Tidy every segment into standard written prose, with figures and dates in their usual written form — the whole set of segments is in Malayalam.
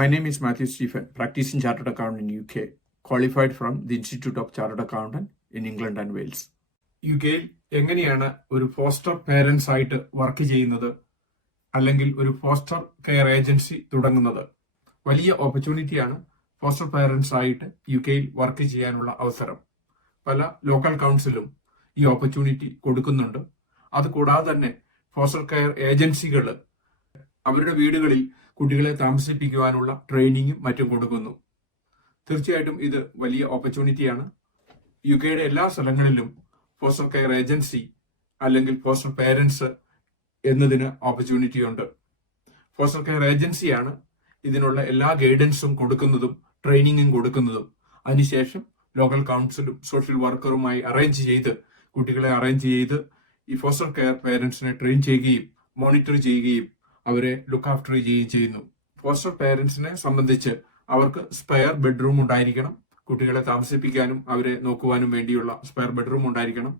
My name is Matthew Stephen, practicing Chartered Accountant in UK, qualified from the Institute of Chartered Accountant in England and Wales. യുകെയിൽ എങ്ങനെയാണ് ഒരു ഫോസ്റ്റർ പേരൻസ് ആയിട്ട് വർക്ക് ചെയ്യുന്നത് അല്ലെങ്കിൽ ഒരു ഫോസ്റ്റർ കെയർ ഏജൻസി തുടങ്ങുന്നത്? വലിയ ഓപ്പർച്യൂണിറ്റിയാണ് ഫോസ്റ്റർ പേരൻസ് ആയിട്ട് യുകെയിൽ വർക്ക് ചെയ്യാനുള്ള അവസരം. പല ലോക്കൽ കൗൺസിലും ഈ ഓപ്പർച്യൂണിറ്റി കൊടുക്കുന്നുണ്ട്. അതുകൂടാതെ തന്നെ ഫോസ്റ്റർ കെയർ ഏജൻസികൾ അവരുടെ വീടുകളിൽ കുട്ടികളെ താമസിപ്പിക്കുവാനുള്ള ട്രെയിനിങ്ങും മറ്റും കൊടുക്കുന്നു. തീർച്ചയായിട്ടും ഇത് വലിയ ഓപ്പർച്യൂണിറ്റിയാണ്. യുകെയുടെ എല്ലാ സ്ഥലങ്ങളിലും ഫോസ്റ്റർ കെയർ ഏജൻസി അല്ലെങ്കിൽ ഫോസ്റ്റർ പേരൻസ് എന്നതിന് ഓപ്പർച്യൂണിറ്റി ഉണ്ട്. ഫോസ്റ്റർ കെയർ ഏജൻസിയാണ് ഇതിനുള്ള എല്ലാ ഗൈഡൻസും കൊടുക്കുന്നതും ട്രെയിനിങ്ങും കൊടുക്കുന്നതും. അതിനുശേഷം ലോക്കൽ കൗൺസിലും സോഷ്യൽ വർക്കറുമായി കുട്ടികളെ അറേഞ്ച് ചെയ്ത് ഈ ഫോസ്റ്റർ കെയർ പേരൻസിനെ ട്രെയിൻ ചെയ്യുകയും മോണിറ്റർ ചെയ്യുകയും അവരെ ലുക്ക് ആഫ്റ്റർ ചെയ്യുകയും ചെയ്യുന്നു. ഫോസ്റ്റർ പേരൻസിനെ സംബന്ധിച്ച് അവർക്ക് സ്പെയർ ബെഡ്റൂം ഉണ്ടായിരിക്കണം. കുട്ടികളെ താമസിപ്പിക്കാനും അവരെ നോക്കുവാനും വേണ്ടിയുള്ള സ്പെയർ ബെഡ്റൂം ഉണ്ടായിരിക്കണം.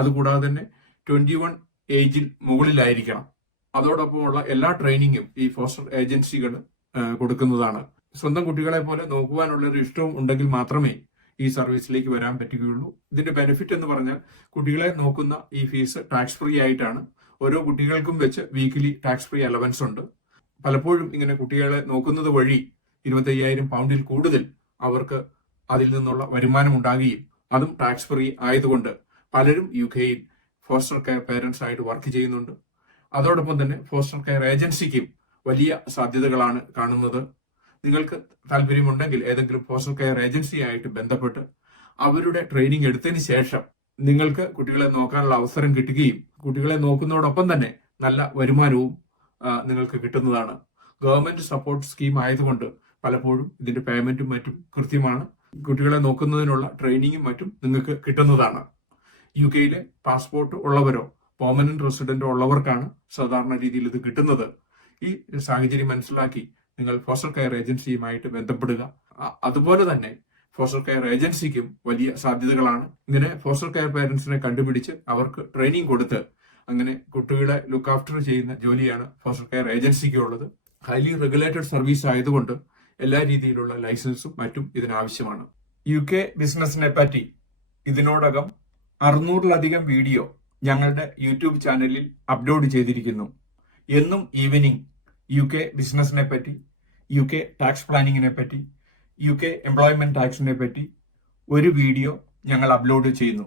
അതുകൂടാതെ തന്നെ 21 ഏജിൽ മുകളിലായിരിക്കണം. അതോടൊപ്പമുള്ള എല്ലാ ട്രെയിനിങ്ങും ഈ ഫോസ്റ്റർ ഏജൻസികൾ കൊടുക്കുന്നതാണ്. സ്വന്തം കുട്ടികളെ പോലെ നോക്കുവാനുള്ള ഒരു ഇഷ്ടവും ഉണ്ടെങ്കിൽ മാത്രമേ ഈ സർവീസിലേക്ക് വരാൻ പറ്റുകയുള്ളൂ. ഇതിന്റെ ബെനിഫിറ്റ് എന്ന് പറഞ്ഞാൽ കുട്ടികളെ നോക്കുന്ന ഈ ഫീസ് ടാക്സ് ഫ്രീ ആയിട്ടാണ്. ഓരോ കുട്ടികൾക്കും വെച്ച് വീക്കിലി ടാക്സ് ഫ്രീ അലവൻസ് ഉണ്ട്. പലപ്പോഴും ഇങ്ങനെ കുട്ടികളെ നോക്കുന്നത് വഴി 25,000 പൗണ്ടിൽ കൂടുതൽ അവർക്ക് അതിൽ നിന്നുള്ള വരുമാനം ഉണ്ടാകുകയും അതും ടാക്സ് ഫ്രീ ആയതുകൊണ്ട് പലരും യുകെയിൽ ഫോസ്റ്റർ കെയർ പേരൻസ് ആയിട്ട് വർക്ക് ചെയ്യുന്നുണ്ട്. അതോടൊപ്പം തന്നെ ഫോസ്റ്റർ കെയർ ഏജൻസിക്കും വലിയ സാധ്യതകളാണ് കാണുന്നത്. നിങ്ങൾക്ക് താല്പര്യമുണ്ടെങ്കിൽ ഏതെങ്കിലും ഫോസ്റ്റർ കെയർ ഏജൻസി ആയിട്ട് ബന്ധപ്പെട്ട് അവരുടെ ട്രെയിനിങ് എടുത്തതിന് ശേഷം നിങ്ങൾക്ക് കുട്ടികളെ നോക്കാനുള്ള അവസരം കിട്ടുകയും കുട്ടികളെ നോക്കുന്നതോടൊപ്പം തന്നെ നല്ല വരുമാനവും നിങ്ങൾക്ക് കിട്ടുന്നതാണ്. ഗവൺമെന്റ് സപ്പോർട്ട് സ്കീം ആയതുകൊണ്ട് പലപ്പോഴും ഇതിന്റെ പേയ്മെന്റും മറ്റും കൃത്യമാണ്. കുട്ടികളെ നോക്കുന്നതിനുള്ള ട്രെയിനിങ്ങും മറ്റും നിങ്ങൾക്ക് കിട്ടുന്നതാണ്. യുകെയിലെ പാസ്പോർട്ട് ഉള്ളവരോ പെർമനന്റ് റെസിഡന്റോ ഉള്ളവർക്കാണ് സാധാരണ രീതിയിൽ ഇത് കിട്ടുന്നത്. ഈ സാഹചര്യം മനസ്സിലാക്കി നിങ്ങൾ ഫോസ്റ്റർ കെയർ ഏജൻസിയുമായിട്ട് ബന്ധപ്പെടുക. അതുപോലെ തന്നെ ഫോസ്റ്റർ കെയർ ഏജൻസിക്കും വലിയ സാധ്യതകളാണ്. ഇങ്ങനെ ഫോസ്റ്റർ കെയർ പേരൻസിനെ കണ്ടുപിടിച്ച് അവർക്ക് ട്രെയിനിങ് കൊടുത്ത് അങ്ങനെ കുട്ടികളെ ലുക്ക് ആഫ്റ്റർ ചെയ്യുന്ന ജോലിയാണ് ഫോസ്റ്റർ കെയർ ഏജൻസിക്ക് ഉള്ളത്. ഹൈലി റെഗുലേറ്റഡ് സർവീസ് ആയതുകൊണ്ട് എല്ലാ രീതിയിലുള്ള ലൈസൻസും മറ്റും ഇതിനാവശ്യമാണ്. യുകെ ബിസിനസിനെ പറ്റി ഇതിനോടകം 600-ലധികം വീഡിയോ ഞങ്ങളുടെ യൂട്യൂബ് ചാനലിൽ അപ്ലോഡ് ചെയ്തിരിക്കുന്നു. എന്നും ഈവനിങ് യുകെ ബിസിനസിനെ പറ്റി, യുകെ ടാക്സ് പ്ലാനിങ്ങിനെ പറ്റി, യുകെ എംപ്ലോയ്മെന്റ് ടാക്സിനെ പറ്റി ഒരു വീഡിയോ ഞങ്ങൾ അപ്ലോഡ് ചെയ്യുന്നു.